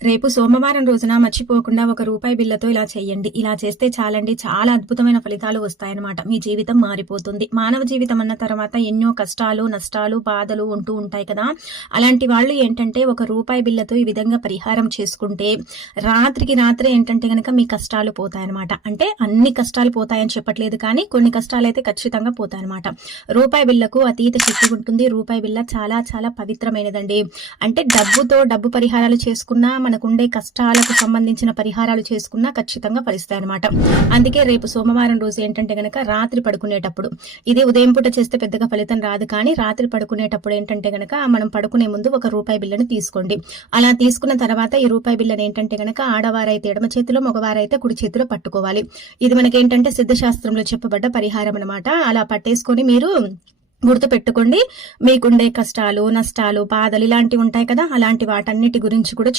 రేపు సోమవారం రోజున మర్చిపోకుండా ఒక రూపాయి బిళ్ళతో ఇలా చెయ్యండి. ఇలా చేస్తే చాలండి, చాలా అద్భుతమైన ఫలితాలు వస్తాయన్నమాట. మీ జీవితం మారిపోతుంది. మానవ జీవితం అన్న తర్వాత ఎన్నో కష్టాలు, నష్టాలు, బాధలు ఉంటూ ఉంటాయి కదా! అలాంటి వాళ్ళు ఏంటంటే ఒక రూపాయి బిళ్ళతో ఈ విధంగా పరిహారం చేసుకుంటే రాత్రికి రాత్రే ఏంటంటే గనక మీ కష్టాలు పోతాయన్నమాట. అంటే అన్ని కష్టాలు పోతాయని చెప్పట్లేదు కానీ కొన్ని కష్టాలైతే ఖచ్చితంగా పోతాయన్నమాట. రూపాయి బిళ్ళకు అతీత శక్తి ఉంటుంది. రూపాయి బిళ్ళ చాలా చాలా పవిత్రమైనదండి. అంటే డబ్బు పరిహారాలు చేసుకున్నా, మనకుండే కష్టాలకు సంబంధించిన పరిహారాలు చేసుకున్నా ఖచ్చితంగా ఫలిస్తాయన్నమాట. అందుకే రేపు సోమవారం రోజు ఏంటంటే గనక రాత్రి పడుకునేటప్పుడు, ఇది ఉదయం పూట చేస్తే పెద్దగా ఫలితం రాదు కానీ రాత్రి పడుకునేటప్పుడు ఏంటంటే గనక మనం పడుకునే ముందు ఒక రూపాయి బిళ్ళని తీసుకోండి. అలా తీసుకున్న తర్వాత ఈ రూపాయి బిళ్ళని ఏంటంటే గనక ఆడవారైతే ఎడమ చేతిలో, మగవారైతే కుడి చేతిలో పట్టుకోవాలి. ఇది మనకేంటంటే సిద్ధశాస్త్రంలో చెప్పబడ్డ పరిహారం అనమాట. అలా పట్టేసుకొని మీరు గుర్తు పెట్టుకోండి. మీకుండే కష్టాలు, నష్టాలు, బాధలు ఇలాంటివి ఉంటాయి కదా! అలాంటి వాటన్నిటి గురించి కూడా